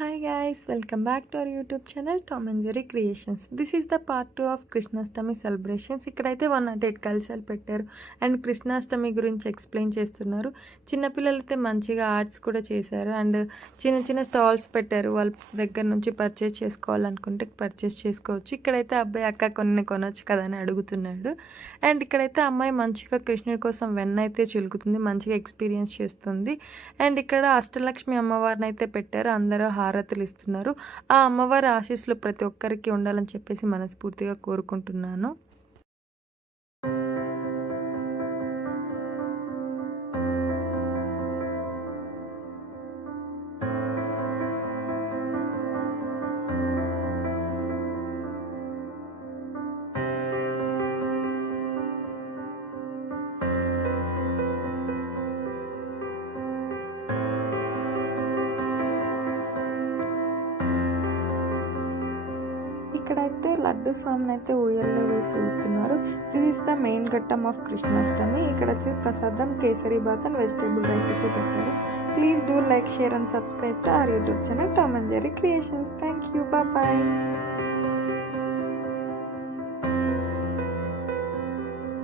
Hi guys, welcome back to our YouTube channel Tom and Jerry Creations. This is the part 2 of Krishnashtami celebrations. ఇక్కడైతే 108 కలశాలు పెట్టారు and Krishnashtami గురించి explain చేస్తున్నారు. చిన్నపిల్లలైతే మంచిగా arts కూడా చేశారు అండ్ చిన్న చిన్న స్టాల్స్ పెట్టారు. వాళ్ళ దగ్గర నుంచి పర్చేస్ చేసుకోవాలనుకుంటే పర్చేస్ చేసుకోవచ్చు. ఇక్కడైతే అబ్బాయి అక్క కొన్ని కొనొచ్చు కదా అని అడుగుతున్నాడు. అండ్ ఇక్కడైతే అమ్మాయి మంచిగా కృష్ణుడి కోసం వెన్న అయితే చిలుకుతుంది, మంచిగా ఎక్స్పీరియన్స్ చేస్తుంది. అండ్ ఇక్కడ అష్టలక్ష్మి అమ్మవారిని అయితే పెట్టారు. అందరూ హారతులు ఇస్తున్నారు. ఆ అమ్మవారి ఆశీస్సులు ప్రతి ఒక్కరికి ఉండాలని చెప్పేసి మనస్ఫూర్తిగా కోరుకుంటున్నాను. ఇక్కడైతే లడ్డు స్వామిని అయితే ఊయల్లో వేసి ఊపుతున్నారు. దిస్ ఇస్ ద మెయిన్ ఘట్టం ఆఫ్ కృష్ణాష్టమి. ఇక్కడ వచ్చి ప్రసాదం kesari bath and vegetable rice అయితే పెట్టారు. Please do like, share and subscribe to our YouTube channel Tom and Jerry creations. Thank you, bye.